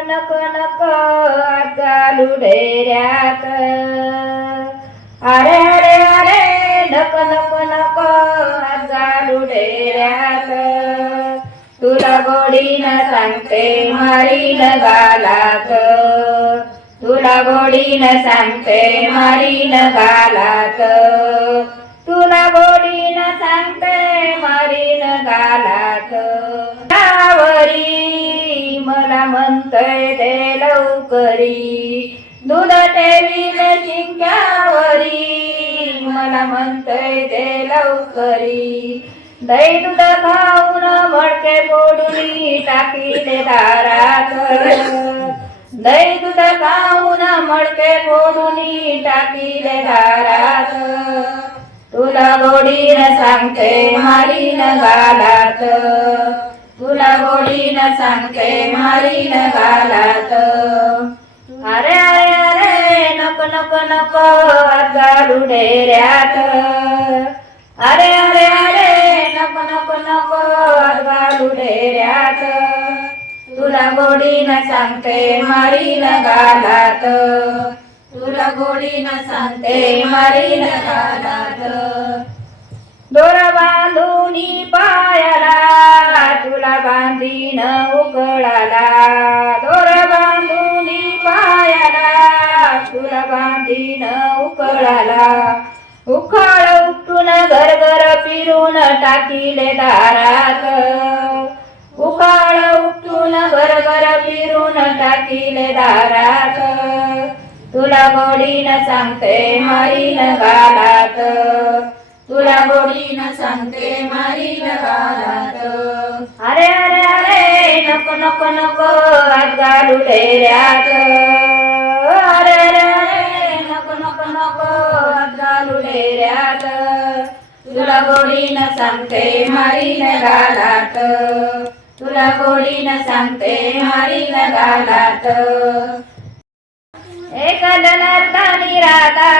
नक नक चालू ढेऱ्यात अरे अरे अरे नक नक नक चालू ढेऱ्यात तुला गोडीनं सांगते मारीन गालात तुला गोडीनं सांगते मारीन गालात तुला गोडीनं सांगते मारीन गालात आवरी मला म्हणतय ते लवकरी. दूध ठेवीन जिंक्यावरी. मला म्हणतय ते लवकरी. दही दूध खाऊन मडके पोडुनी टाकीले दारात. दही दूध खाऊन मडके फोडून टाकीले दारात. तुला गोडीन सांगते मारीन गालात. सांगते सांगते न घालात अरे अरे अरे नको नको नको गाडू डेऱ्यात. अरे अरे अरे नको नको नको गाडू डेऱ्यात. तुला गोडीनं सांगते मारीला घालात तुला गोडीनं सांगते मारी न घालात दोरा बांधून पायाला तुला बांधीन उकळाला दोरा बांधून पायाला तुला बांधीन उकळाला. उखाळ उपटून घर घर फिरून टाकीले दारात. उकाळ उपटून घर घर फिरून टाकीले दारात. तुला गोडीनं सांगते मारीन गालात. तुला गोडीनं सांगते मारीन गालात. नको नको नको हात काढू डेऱ्यात अरे रे नको नको नको हात गाडू डेऱ्यात तुला गोडीनं सांगते मारीन गालात. तुला गोडीनं सांगते मारीन गालात. एका जनार्दनी राधा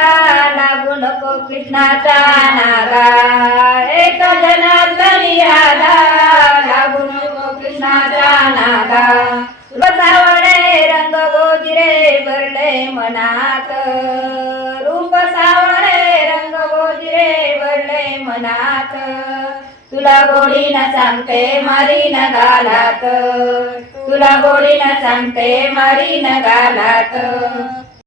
लागू नको कृष्णाचा नागा. एका जनार्दनी राधा लागू नको कृष्णाचा नागा सावळे रंग गोजिरे भरले मनात. रूप सावळे रंग गोजिरे भरले मनात. तुला गोडीनं सांगते मारीन गालात. तुला गोडीनं सांगते मारीन गालात.